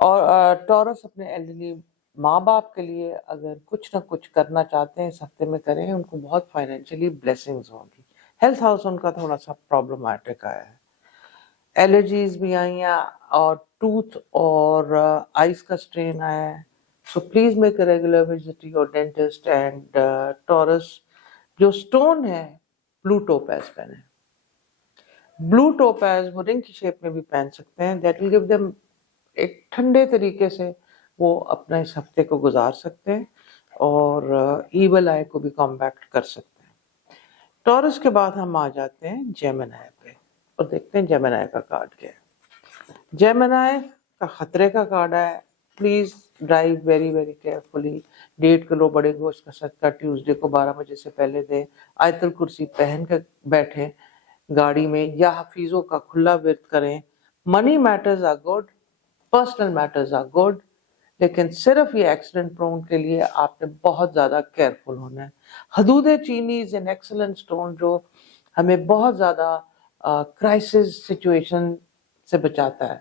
اور ٹورس اپنے ایلڈرلی ماں باپ کے لیے اگر کچھ نہ کچھ کرنا چاہتے ہیں اس ہفتے میں کریں، ان کو بہت فائنینشلی بلیسنگز ہوں گی۔ ہیلتھ ہاؤس ان کا تھوڑا سا پرابلمٹک آیا ہے، الرجیز بھی آئی ہیں اور ٹوتھ اور آئز کا اسٹرین آیا ہے، so please make a regular visit to your dentist and Taurus جو اسٹون ہے بلو ٹوپیز پہنے، بلو ٹوپیز وہ رنگ کی شیپ میں بھی پہن سکتے ہیں، دیٹ ول گیو دیم ایک ٹھنڈے طریقے سے وہ اپنا اس ہفتے کو گزار سکتے ہیں اور ایول آئی کو بھی کمبیکٹ کر سکتے ہیں۔ ٹورس کے بعد ہم آ جاتے ہیں جیمنائی پہ اور دیکھتے ہیں جیمنائی کا کارڈ کیا ہے۔ جیمنائی کا خطرے کا کارڈ ہے، please drive very very carefully, 1.5 kilo بڑے گوشت کا صدقہ ٹیوزڈے کو 12 بجے سے پہلے دیں، آیت الکرسی پہن کر بیٹھیں گاڑی میں یا حفیظوں کا کھلا ورد کریں۔ Money matters are good, personal matters are good, لیکن صرف یہ ایکسیڈنٹ پرون کے لیے آپ نے بہت زیادہ کیئرفل ہونا ہے۔ حدود چینی از این ایکسلنٹ اسٹون جو ہمیں بہت زیادہ کرائسس سچویشن سے بچاتا ہے،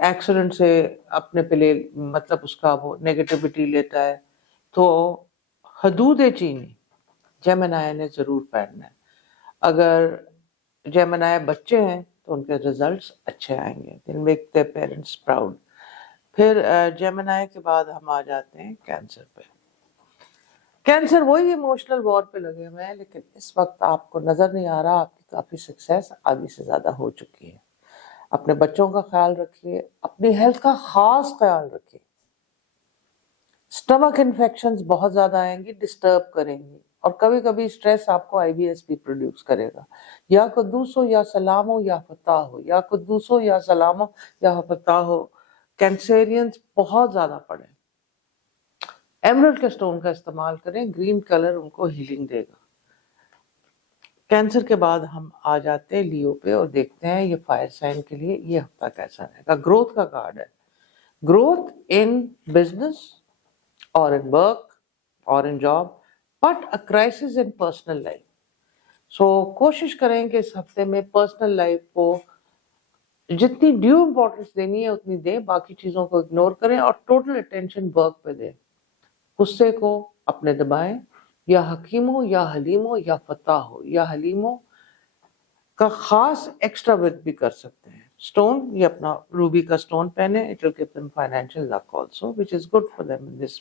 ایکسیڈنٹ سے اپنے پہ لے مطلب اس کا وہ نیگیٹیوٹی لیتا ہے، تو حدود چینی جیمنائی نے ضرور پہننا ہے۔ اگر جیمنائی بچے ہیں تو ان کے ریزلٹس اچھے آئیں گے، دل میک their پیرنٹس پراؤڈ۔ پھر جیمنائی کے بعد ہم آ جاتے ہیں کینسر پہ۔ کینسر وہی ایموشنل وار پہ لگے ہوئے ہیں، لیکن اس وقت آپ کو نظر نہیں آ رہا، آپ کی کافی سکسیس آدھی سے زیادہ ہو چکی ہے۔ اپنے بچوں کا خیال رکھیے، اپنی ہیلتھ کا خاص خیال رکھیے۔ سٹمک انفیکشنز بہت زیادہ آئیں گی، ڈسٹرب کریں گی، اور کبھی کبھی اسٹریس آپ کو آئی بی ایس بھی پروڈیوس کرے گا۔ یا قدوس ہو یا سلام ہو یا فتح ہو، یا قدوس ہو یا سلام ہو یا فتح ہو، کینسیرینز بہت زیادہ پڑے۔ ایمرلڈ کے سٹون کا استعمال کریں، گرین کلر ان کو ہیلنگ دے گا۔ کینسر کے بعد ہم آ جاتے ہیں لیو پہ اور دیکھتے ہیں یہ فائر سائن کے لیے یہ ہفتہ کیسا رہے گا۔ گروتھ کا کارڈ ہے، گروتھ ان بزنس اور in work اور in job but a crisis in personal life۔ سو کوشش کریں کہ اس ہفتے میں پرسنل لائف کو جتنی ڈیو امپورٹنس دینی ہے اتنی دیں، باقی چیزوں کو اگنور کریں اور ٹوٹل اٹینشن ورک پہ دیں۔ غصے کو اپنے دبائیں، یا حکیم ہو یا حلیم ہو یا فتح ہو، یا حلیم ہو کا خاص ایکسٹرا ورک بھی کر سکتے ہیں۔ اسٹون یہ اپنا روبی کا اسٹون پہنے، it will give them financial luck also which is good for them in this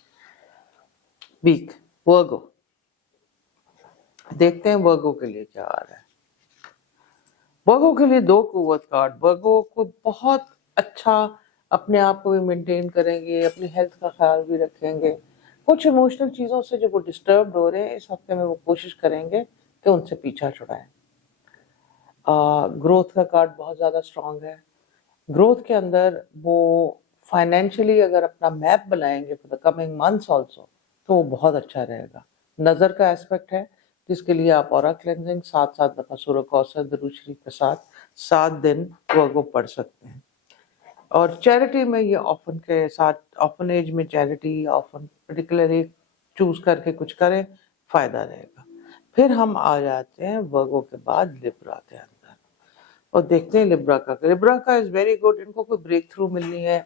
week۔ Virgo دیکھتے ہیں ورگو کے لیے کیا آ رہا ہے۔ ورگو کے لیے 2 قوت کارڈ، ورگو کو بہت اچھا اپنے آپ کو بھی مینٹین کریں گے، اپنی ہیلتھ کا خیال بھی رکھیں گے۔ کچھ ایموشنل چیزوں سے جو وہ ڈسٹربڈ ہو رہے ہیں اس ہفتے میں وہ کوشش کریں گے کہ ان سے پیچھا چھڑائیں۔ گروتھ کا کارڈ بہت زیادہ اسٹرانگ ہے۔ گروتھ کے اندر وہ فائنینشلی اگر اپنا میپ بنائیں گے for the coming months also تو وہ بہت اچھا رہے گا۔ نظر کا ایسپیکٹ ہے جس کے لیے آپ اورا کلینزنگ 7 دفعہ سورہ کوثر درود شریف کے ساتھ 7 دن ورگو پڑھ سکتے ہیں۔ اور چیریٹی میں یہ آفن کے ساتھ، آفن ایج میں چیریٹی آفن پرٹیکولرلی چوز کر کے کچھ کریں، فائدہ رہے گا۔ پھر ہم آ جاتے ہیں ورگو کے بعد لبرا کے اندر اور دیکھتے ہیں لبرا کا از ویری گڈ۔ ان کو کوئی بریک تھرو ملنی ہے،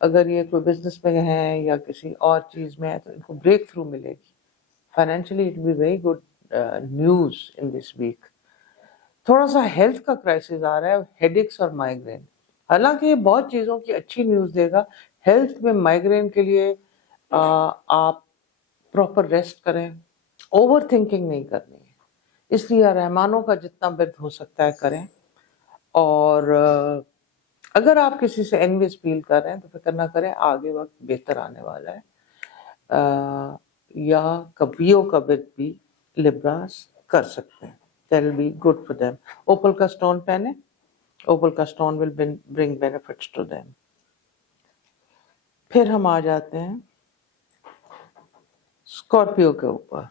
اگر یہ کوئی بزنس میں ہیں یا کسی اور چیز میں ہے تو ان کو بریک تھرو ملے گی۔ Financially it be very good news in this week. تھوڑا سا ہیلتھ کا کرائسس آ رہا ہے، ہیڈ ایکس اور مائیگرین، حالانکہ یہ بہت چیزوں کی اچھی نیوز دے گا۔ ہیلتھ میں مائیگرین کے لیے آپ پراپر ریسٹ کریں، اوور تھنکنگ نہیں کرنی ہے، اس لیے رحمانوں کا جتنا ورد ہو سکتا ہے کریں۔ اور اگر آپ کسی سے انویس فیل کر رہے ہیں تو فکر نہ کریں، آگے وقت بہتر آنے والا ہے۔ یا کبیوں کا ورد بھی لبراس کر سکتے ہیں، that will be good for them۔ Opal کا سٹون پہنے، اوپل کا stone will bring benefits to them۔ پھر ہم آ جاتے ہیں اسکارپیو کے اوپر۔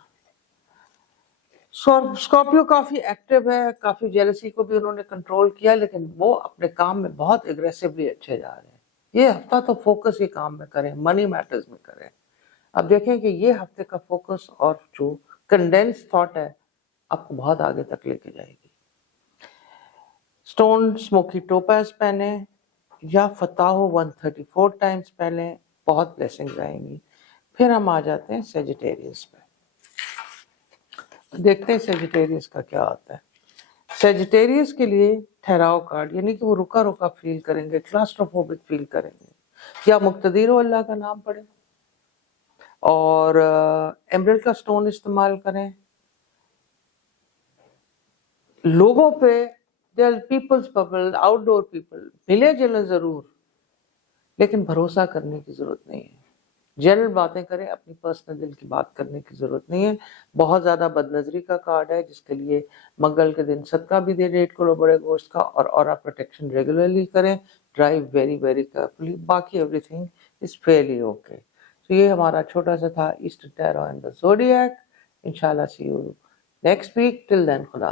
اسکارپیو کافی ایکٹیو ہے، کافی جیلسی کو بھی انہوں نے کنٹرول کیا، لیکن وہ اپنے کام میں بہت اگریسولی اچھے جا رہے ہیں۔ یہ ہفتہ تو فوکس ہی کام میں کریں، منی میٹرز میں کریں۔ اب دیکھیں کہ یہ ہفتے کا فوکس اور جو کنڈینس تھاٹ ہے آپ کو بہت آگے تک لے کے جائے گی۔ اسٹون اسموکی ٹوپاز پہنے، یا فتح ہو 134 ٹائمز پہلے، بہت بلیسنگز آئیں گی. پھر ہم آ جاتے ہیں سیجیٹیریس پہ. دیکھتے ہیں سیجیٹیریس کا کیا آتا ہے. سیجیٹیریس کے لیے ٹھہراؤ کارڈ، یعنی کہ وہ رکا رکا فیل کریں گے، کلاسٹروفوبک فیل کریں گے. یا مقتدر و اللہ کا نام پڑھیں اور ایمرلڈ کا سٹون استعمال کریں. لوگوں پہ پیپلز ببل، آؤٹ ڈور پیپل ملے جلے ضرور، لیکن بھروسہ کرنے کی ضرورت نہیں ہے. جنرل باتیں کریں، اپنی پرسنل دل کی بات کرنے کی ضرورت نہیں ہے. بہت زیادہ بد نظری کا کارڈ ہے، جس کے لیے منگل کے دن صدقہ بھی دے 1.5 کلو بڑے گوشت کا، اور اورا پروٹیکشن ریگولرلی کریں. Drive very very carefully. باقی everything is fairly okay. تو یہ ہمارا چھوٹا سا تھا astro tarot and the zodiac. انشاءاللہ see you next week. Till then خدا.